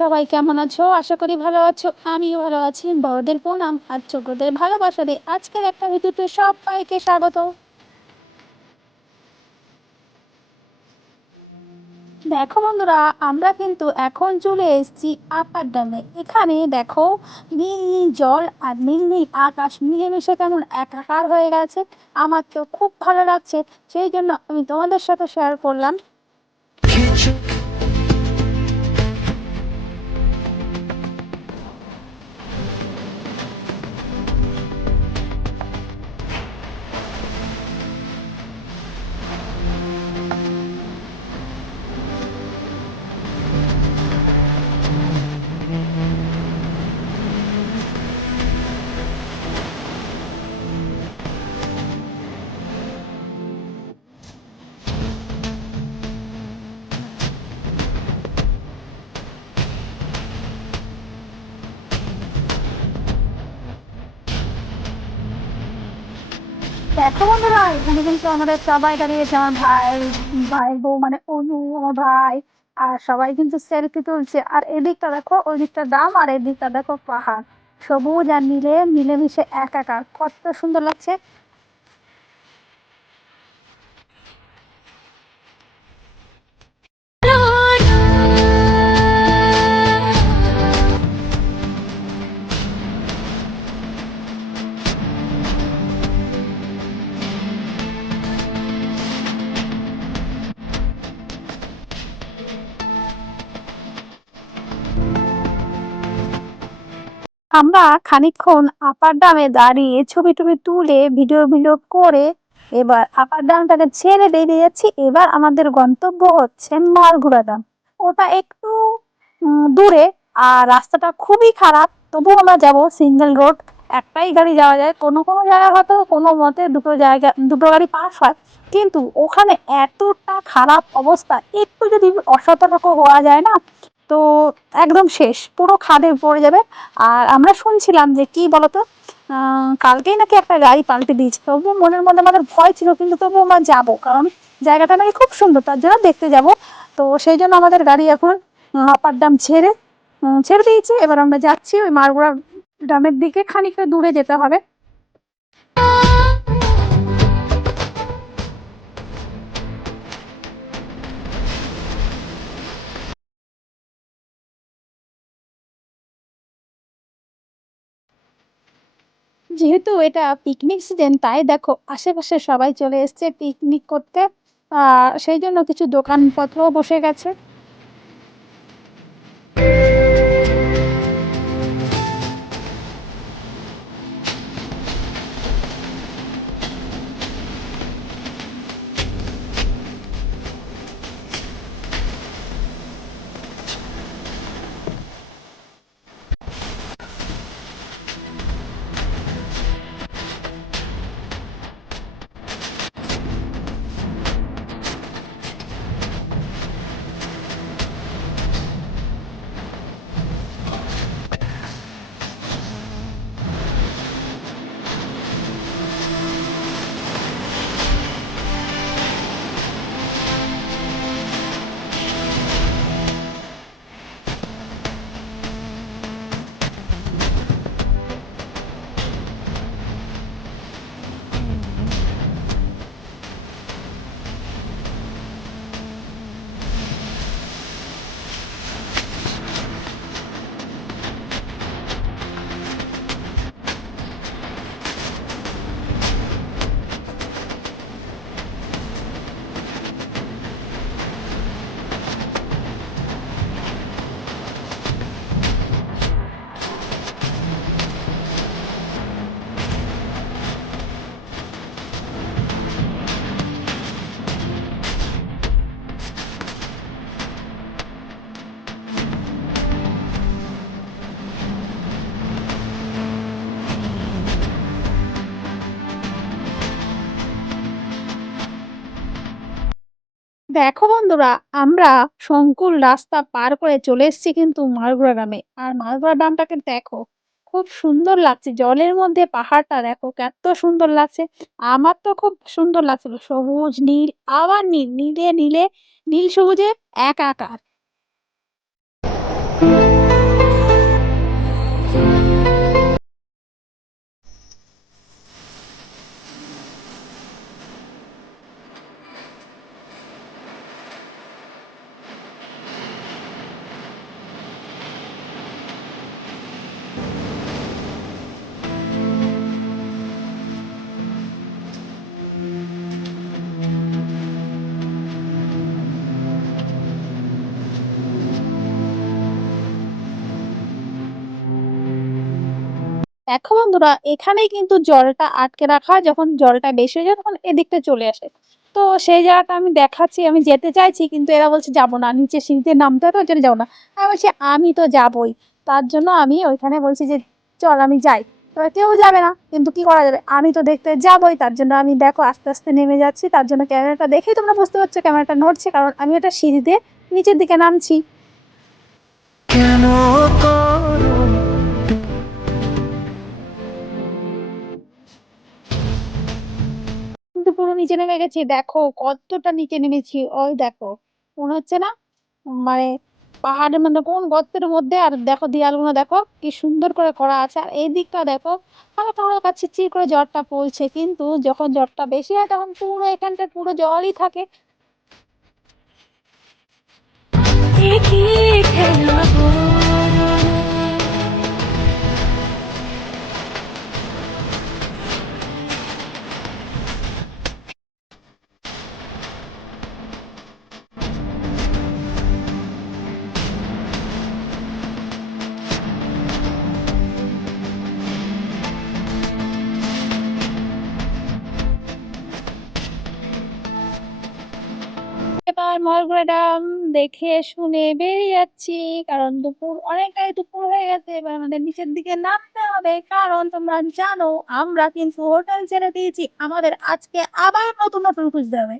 সবাই কেমন আছো? আশা করি ভালো আছো। আমিও ভালো আছি। বড়দের প্রণাম আর ছোটদের ভালোবাসা দিয়ে আজকের একটা ভিডিওতে সবাইকে স্বাগত। দেখো বন্ধুরা, আমরা কিন্তু এখন চলে এসেছি আপার ড্যামে এখানে দেখো, নীল নীল জল আর নীল নীল আকাশ মিলেমিশে কেমন একাকার হয়ে গেছে। আমার তো খুব ভালো লাগছে, সেই জন্য আমি তোমাদের সাথে শেয়ার করলাম। দেখো বন্ধুরা, এখানে কিন্তু আমাদের সবাই দাঁড়িয়েছে আমার ভাই ভাই বউ মানে অনু, আমার ভাই, আর সবাই কিন্তু সেলফি তুলছে। আর এদিকটা দেখো ওই দিকটা দাম, আর এদিকটা দেখো পাহাড়। সবুজ আর নীলে, মিলেমিশে একাকার কত সুন্দর লাগছে। আমরা খানিকক্ষণ আপার ডামে দাঁড়িয়ে ছবি টবি তুলে ভিডিও ভিডিও করে এবার আপার ডামটাকে ছেড়ে বেরিয়ে যাচ্ছি। এবার আমাদের গন্তব্য হচ্ছে মালঘোড়া ডাম ওটা একটু দূরে আর রাস্তাটা খুবই খারাপ। তবু আমরা যাব সিঙ্গেল রোড একটাই গাড়ি যাওয়া যায়। কোনো কোনো জায়গায় হয়তো কোনো মতে দুটো জায়গা, দুটো গাড়ি পাস হয়। কিন্তু ওখানে এতটা খারাপ অবস্থা। একটু যদি অসতর্ক হওয়া যায় না তো একদম শেষ, পুরো খাদে পড়ে যাবে। আর আমরা শুনছিলাম যে কি বলতো কালকেই নাকি একটা গাড়ি পাল্টে দিয়েছে। তবুও মনের মধ্যে আমাদের ভয় ছিল, কিন্তু তবুও আমরা যাব, কারণ জায়গাটা নাকি খুব সুন্দর, তার জন্য দেখতে যাব। তো সেই জন্য আমাদের গাড়ি এখন আপার ডাম ছেড়ে ছেড়ে দিয়েছে। এবার আমরা যাচ্ছি ওই মারগুড়া ডামের দিকে, খানিকটা দূরে যেতে হবে। যেহেতু এটা পিকনিক সিজন তাই দেখো আশেপাশে সবাই চলে এসছে পিকনিক করতে। আর সেই জন্য কিছু দোকানপত্রও বসে গেছে। দেখো বন্ধুরা, আমরা সংকুল রাস্তা পার করে চলে এসেছি কিন্তু মালগুড়া গ্রামে। আর মালগুড়া গ্রামটাকে দেখো, খুব সুন্দর লাগছে। জলের মধ্যে পাহাড়টা দেখো, কত সুন্দর লাগছে। আমার তো খুব সুন্দর লাগছিল, সবুজ, নীল, আবার নীল, নীলে নীলে, নীল, সবুজে একাকার। দেখো বন্ধুরা, এখানেই কিন্তু জলটা আটকে রাখা হয়। যখন জলটা বেশি হয়ে যায় তখন এদিকটা চলে আসে। তো সেই জায়গাটা আমি দেখাচ্ছি, আমি যেতে চাইছি কিন্তু এরা বলছে যাব না, নিচে সিঁড়িতে নামতে হবে ওই যাব না। আমি বলছি, আমি তো যাবোই। তার জন্য আমি ওইখানে বলছি যে, চল আমি যাই। তবে কেউ যাবে না, কিন্তু কি করা যাবে? আমি তো দেখতে যাবোই, তার জন্য আমি দেখো আস্তে আস্তে নেমে যাচ্ছি। তার জন্য ক্যামেরাটা দেখেই তোমরা বুঝতে পারছ, ক্যামেরাটা নড়ছে, কারণ আমি ওটা সিঁড়িতে নিচের দিকে নামছি। কেন পুরো নিচে নেমে গেছি। দেখো, কতটা নিচে নেমেছি। ওই দেখো, মনে হচ্ছে না? মানে পাহাড়ের মানে কোন গর্তের মধ্যে? আর দেখো, দেয়ালগুলো দেখো, কি সুন্দর করে করা আছে। আর এই দিকটা দেখো, হালকা হালকা চিরচির করে জ্বরটা পড়ছে। কিন্তু যখন জ্বরটা বেশি হয়, তখন পুরো এখানটা, পুরো জলই থাকে। খেলা ময়ূরগুড়া দেখে শুনে বেরিয়ে যাচ্ছি। কারণ দুপুর অনেকটাই দুপুর হয়ে গেছে। এবার আমাদের নিচের দিকে নামতে হবে। কারণ তোমরা জানো, আমরা কিন্তু হোটেল ছেড়ে দিয়েছি। আমাদের আজকে আবার নতুন নতুন খুঁজতে হবে।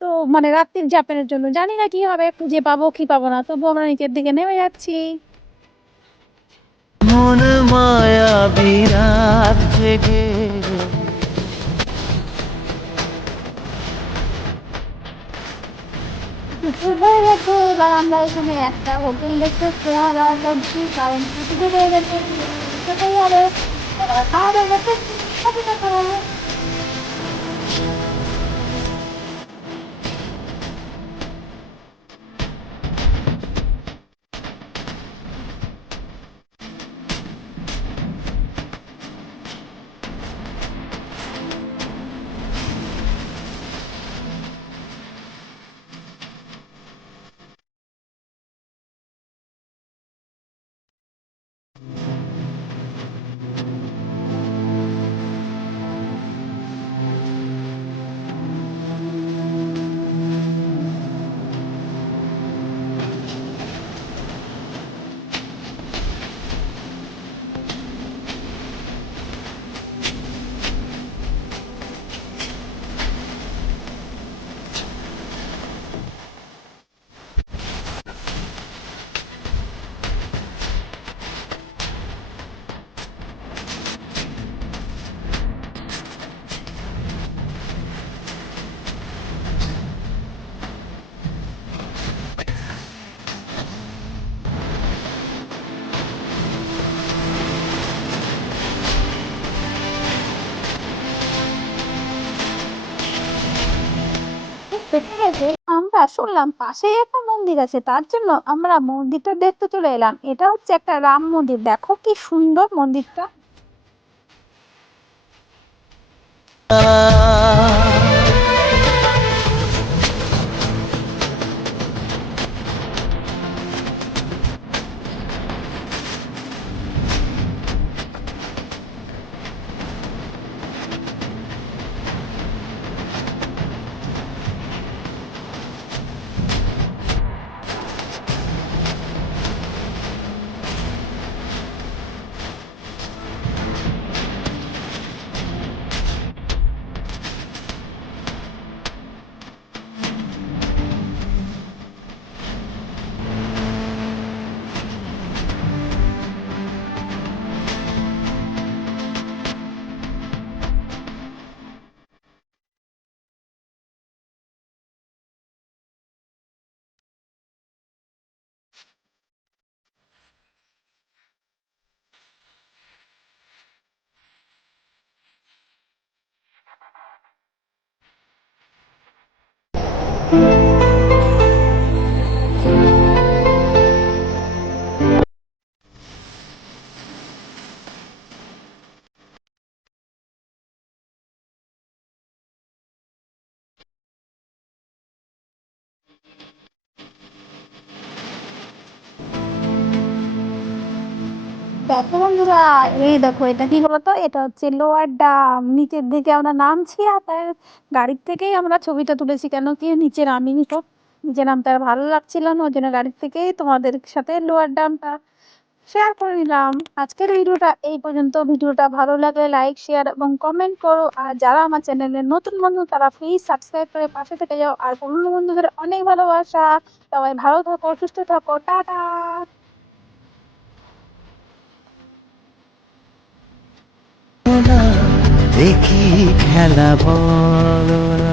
তো মানে রাত্রির যাপনের জন্য। জানি না কি হবে, খুঁজে পাবো কি পাবো না। তবু আমরা নিচের দিকে নেমে যাচ্ছি। মন মায়া বিরাট জেগে হয়ে গেছে এবার আমরা এখানে একটা হোটেল দেখতে খাওয়া দাওয়া করছি কারণ ছুটি হয়ে গেছে। সেটাই এবার খাওয়া দাওয়া করতে আমরা শুনলাম পাশেই একটা মন্দির আছে, তার জন্য আমরা মন্দিরটা দেখতে চলে এলাম। এটা হচ্ছে একটা রাম মন্দির। দেখো কি সুন্দর মন্দিরটা। Thank you. দেখো বন্ধুরা, এই দেখো এটা কি বলতো? এটা হচ্ছে লোয়ার ডাম। নিচের দিকে আমরা নামছি আর তার গাড়ির থেকেই আমরা ছবিটা তুলেছি কেন কি নিচে নামিনি তো। নিচে নামতে ভালো লাগছিল না, ওই জন্য গাড়ির থেকেই তোমাদের সাথে লোয়ার ডামটা শেয়ার করে নিলাম। আজকের ভিডিওটা এই পর্যন্ত। ভিডিওটা ভালো লাগলে লাইক শেয়ার এবং কমেন্ট করো। আর যারা আমার চ্যানেলের নতুন বন্ধু, তারা প্লিজ সাবস্ক্রাইব করে পাশে থেকে যাও। আর পুরনো বন্ধুদের অনেক ভালোবাসা। সবাই ভালো থাকো, সুস্থ থাকো। টাটা! দেখি খেলা না